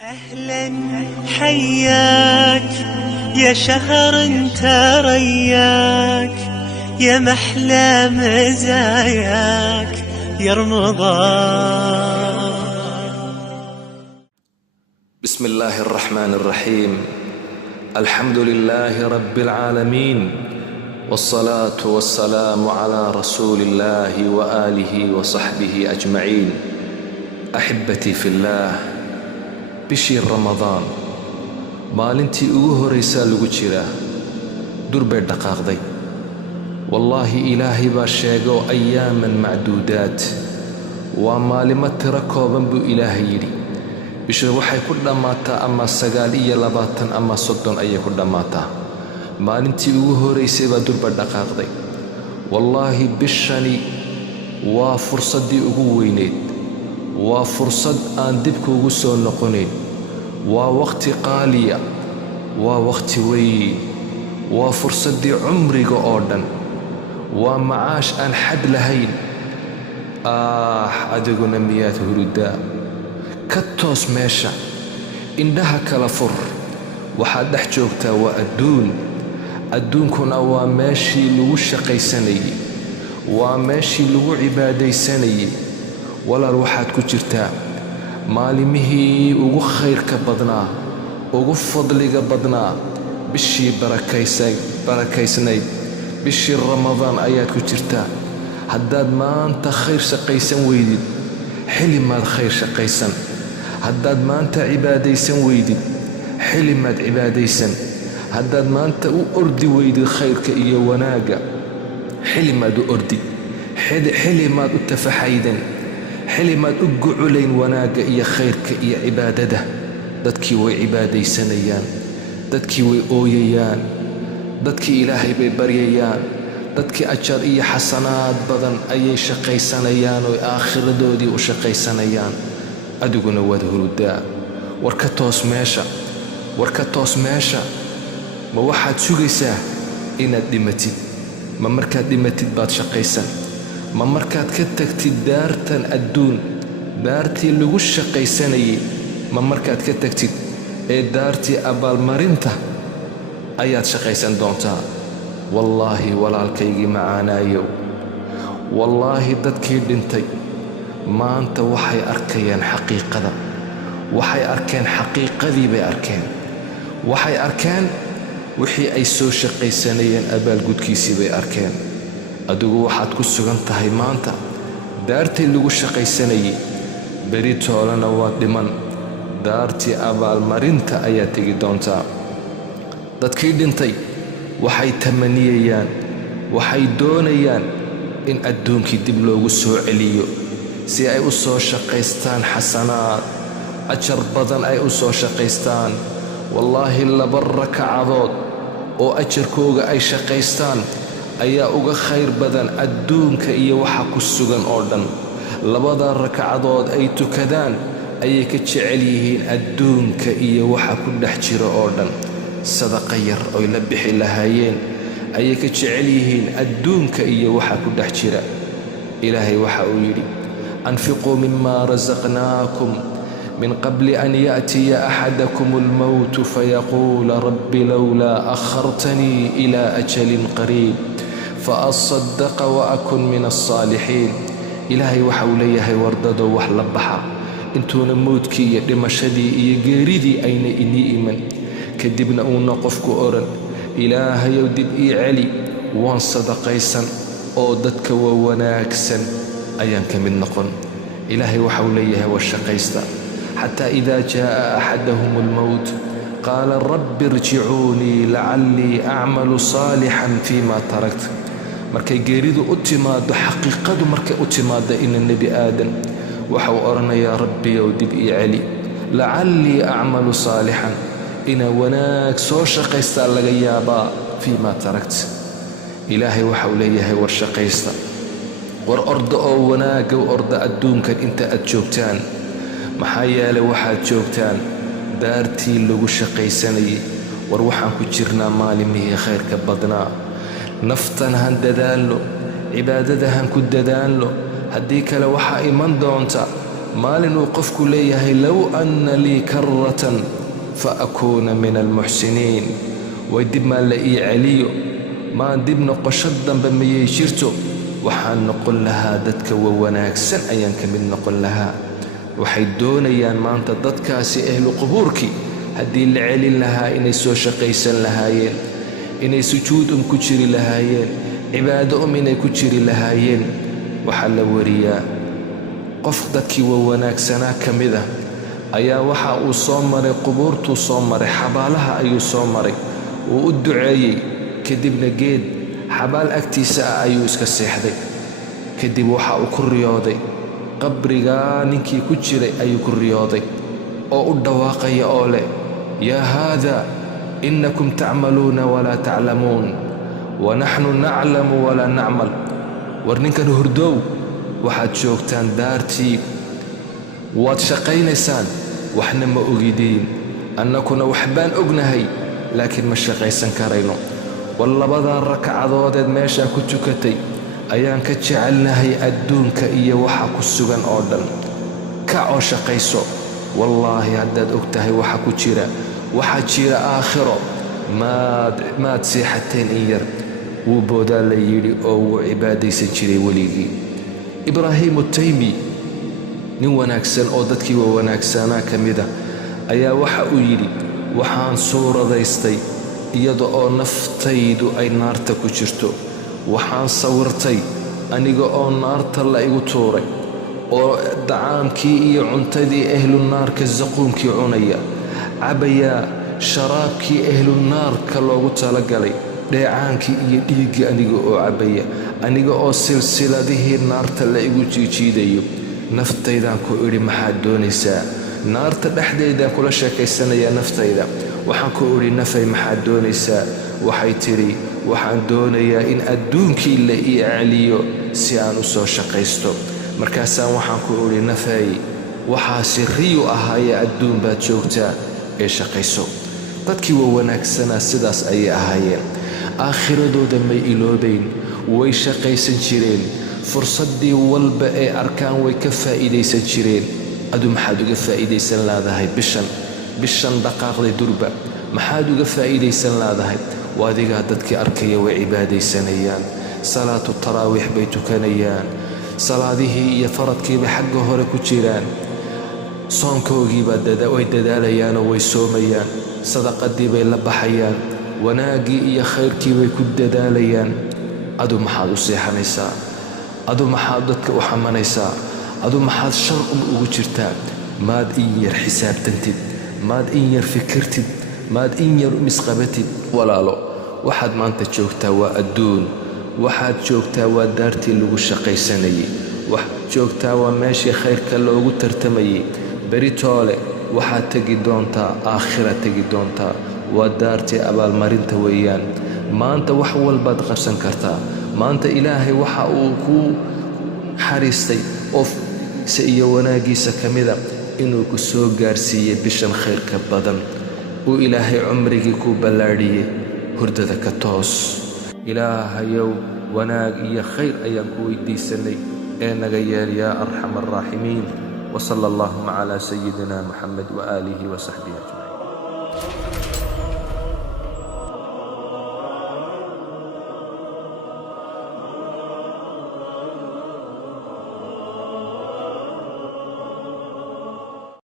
أهلا حياك يا شهر انت رياك يا محلى مزاياك يا رمضان. بسم الله الرحمن الرحيم. الحمد لله رب العالمين، والصلاة والسلام على رسول الله وآله وصحبه أجمعين. أحبتي في الله، bishii ramadaan maalintii ugu horraysaa lagu jiraa, dur bay dhaqaaqday. wallaahi ilaahay baa sheego ayaaman macduudaad, waa maalimo tiro kooban buu ilaahay yidhi. bisha waxay ku dhammaataa ama 29 ama 30 ayay ku dhammaataa. maalintii ugu horraysay baa durba dhaqaaqday. wallaahi bishani waa fursaddii ugu weyneyd, waa fursad aan dibka ugu soo noqonayn, waa waqti qaaliya, waa waqti weyn, waa fursaddii cumriga oo dhan, waa macaash aan xad lahayn. adiguna miyaad hurudaa? ka toos meesha, indhaha kala fur. waxaad dhex joogtaa waa adduunkuna waa meeshii lagu shaqaysanayey, waa meeshii lagu cibaadaysanayey. walaal waxaad ku jirtaa maalimihii ugu khayrka badnaa, ugu fadliga badnaa, bishii barakaysnayd, bishii ramadaan ayaad ku jirtaa. haddaad maanta khayr shaqaysan weydid, xili maad khayr shaqaysan. haddaad maanta cibaadaysan weydid, xili maad cibaadaysan. haddaad maanta u ordi weydid khayrka iyo wanaagga, xili maad u ordi, xili maad u tafaxaydan, xili maad u guculayn wanaagga iyo khayrka iyo cibaadada. dadkii way cibaadaysanayaan, dadkii way ooyayaan, dadkii ilaahay bay baryayaan, dadkii ajar iyo xasanaad badan ayay shaqaysanayaan oo aakhiradoodii u shaqaysanayaan. adiguna waad hurudaa. war ka toos meesha, war ka toos meesha. ma waxaad sugaysaa inaad dhimatid? ma markaad dhimatid baad shaqaysan? ma markaad ka tagtid daartan adduun, daartii lagu shaqaysanayey, ma markaad ka tagtid ee daartii abaalmarinta ayaad shaqaysan doontaa? wallaahi walaalkaygii macaanaayow, wallaahi dadkii dhintay maanta waxay arkayaan xaqiiqada. waxay arkeen xaqiiqadii bay arkeen. waxay arkeen wixii ay soo shaqaysanayeen abaalgudkiisii bay arkeen. adigu waxaad ku sugan tahay maanta daartii lagu shaqaysanayey, beri toolana waad dhiman, daartii abaalmarinta ayaad tegi doontaa. dadkii dhintay waxay tamaniyayaan, waxay doonayaan in adduunkii dib loogu soo celiyo si ay u soo shaqaystaan xasanaad, ajar badan ay u soo shaqaystaan. wallaahi 2 rakacadood oo ajarkooga ay shaqaystaan ayaa uga khayr badan adduunka iyo waxa ku sugan oo dhan. 2 rakacadood ay tukadaan ayay ka jecel yihiin adduunka iyo waxa ku dhex jira oo dhan. sadaqa yar oy la bixi lahaayeen ayay ka jecel yihiin adduunka iyo waxa ku dhex jira. ilaahay waxa uu yidhi: anfiquu mima rasaqnaakum من قبل أن يأتي أحدكم الموت فيقول رب لولا أخرتني إلى أجل قريب فأصدق وأكن من الصالحين. إلهي وحوليه وردد وحلبحا انتونا موتكي يدمشدي يقيردي أين إني إيمن كدبنا ونقفك أورن. إلهي يودب علي وان صدقيسا أودتك ووناكسا أيانك من نقن. إلهي وحوليه والشقيستا حتى إذا جاء أحدهم الموت قال رب ارجعوني لعلي أعمل صالحا فيما تركت. markay geeridu u timaado, xaqiiqadu markay u timaado in nebi aadan waxa uu oranayaa rabbiyow dib ii celi, lacallii acmalu saalixan, ina wanaag soo shaqaystaa laga yaabaa fiimaa tarakt. ilaahay waxa uu leeyahay war shaqaysta, war orda oo wanaagga u orda adduunkan inta aad joogtaan. maxaa yeelay waxaad joogtaan daartii lagu shaqaysanayey. war waxaan ku jirnaa maalimihii khayrka badnaa. naftan han dadaalno, cibaadada han ku dadaalno, haddii kale waxaa iman doonta maalinuu qofku leeyahay low anna lii karratan fa akuuna min almuxsiniin way dib maa la ii celiyo maa dib noqosho dambe mayay jirto waxaan noqon lahaa dadka wanaagsan ayaan ka mid noqon lahaa. waxay doonayaan maanta dadkaasi ahlu qubuurkii haddii la celin lahaa inay soo shaqaysan lahaayeen, inay sujuud ku jiri lahaayeen, cibaado inay ku jiri lahaayeen. waxaa la wariyaa qof dadkii wanaagsanaa ka mid ah ayaa waxa uu soo maray qubuurtuu soo maray, xabaalaha ayuu soo maray, wuu u duceeyey, kadibna geed xabaal agtiisa ah ayuu iska seexday. kadib waxa uu ku riyooday qabrigaa ninkii ku jiray ayuu ku riyooday oo u dhawaaqaya oo leh yaa haadaa innakum tacmaluuna walaa taclamuun wanaxnu naclamu walaa nacmal. war ninkan hurdow waxaad joogtaan daartii, waad shaqaynaysaan, waxna ma ogidiin, annakuna waxbaan ognahay laakiin ma shaqaysan karayno. war labadaa rakacadoodeed meeshaa ku tukatay ayaan ka jecelnahay adduunka iyo waxa ku sugan oo dhan. kac oo shaqayso, wallaahi haddaad og tahay waxa ku jira, waxaa jira aakhiro, maad seexateen in yar. wuu boodaa la yidhi oo wuu cibaadaysan jiray weligii. ibraahiimu taymi, nin wanaagsan oo dadkii wanaagsanaa ka mid ah, ayaa waxa uu yidhi waxaan suuradaystay iyada oo naftaydu ay naarta ku jirto, waxaan sawirtay aniga oo naarta la igu tuuray oo dacaamkii iyo cuntadii ahlu naarka zaquumkii cunaya, cabayaa sharaabkii ahlu naarka loogu talagalay, dheecaankii iyo dhiiggii aniga oo cabaya, aniga oo silsiladihii naarta la igu jiijiidayo. naftaydaan ku idhi maxaad doonaysaa? naarta dhexdeedaan kula sheekaysanayaa naftayda. waxaan ku idhi nafay maxaad doonaysaa? waxay tidhi waxaan doonayaa in adduunkii la ii celiyo si aan u soo shaqaysto. markaasaan waxaan ku idhi nafay waxaasi riyu ahaayee adduun baad joogtaa ee shaqayso. dadkii wanaagsanaa sidaas ayay ahaayeen. aakhiradooda may iloobayn, way shaqaysan jireen, fursaddii walba ee arkaan way ka faa'iidaysan jireen. adu maxaad uga faa'iidaysan laadahay bishan dhaqaaqday durba? maxaad uga faa'iidaysan laadahay? waa adigaa dadkii arkaya way cibaadaysanayaan, salaatu taraawiix bay tukanayaan, salaadihii iyo faradkiiba xagga hore ku jiraan, soonkoogii way dadaalayaanoo way soomayaan, sadaqadii bay la baxayaan, wanaaggii iyo khayrkii bay ku dadaalayaan. adu maxaad u seexanaysaa? adu maxaad dadka u xamanaysaa? adu maxaad shar ugu jirtaa? maad in yar xisaabtantid, maad in yar fikirtid, maad in yar misqabatid. walaalo, waxaad maanta joogtaa waa adduun, waxaad joogtaa waa daartii lagu shaqaysanayay, waxaad joogtaa waa meeshii khayrka loogu tartamayay. beritoole waxaad tegi doontaa aakhira, tegi doontaa waa daartii abaalmarinta weeyaan. maanta wax walbaad qabsan kartaa. maanta ilaahay waxa uu kuu xariistay ofse iyo wanaaggiisa ka mida inuu ku soo gaarsiiyey bishan khayrka badan, uu ilaahay cumrigii kuu ballaadhiyey. hurdada ka toos. ilaahayow wanaag iyo khayr ayaan ku weydiisanay ee naga yeel yaa arxam arraaximiin. وصلى اللهم على سيدنا محمد وآله وصحبه أجمعين.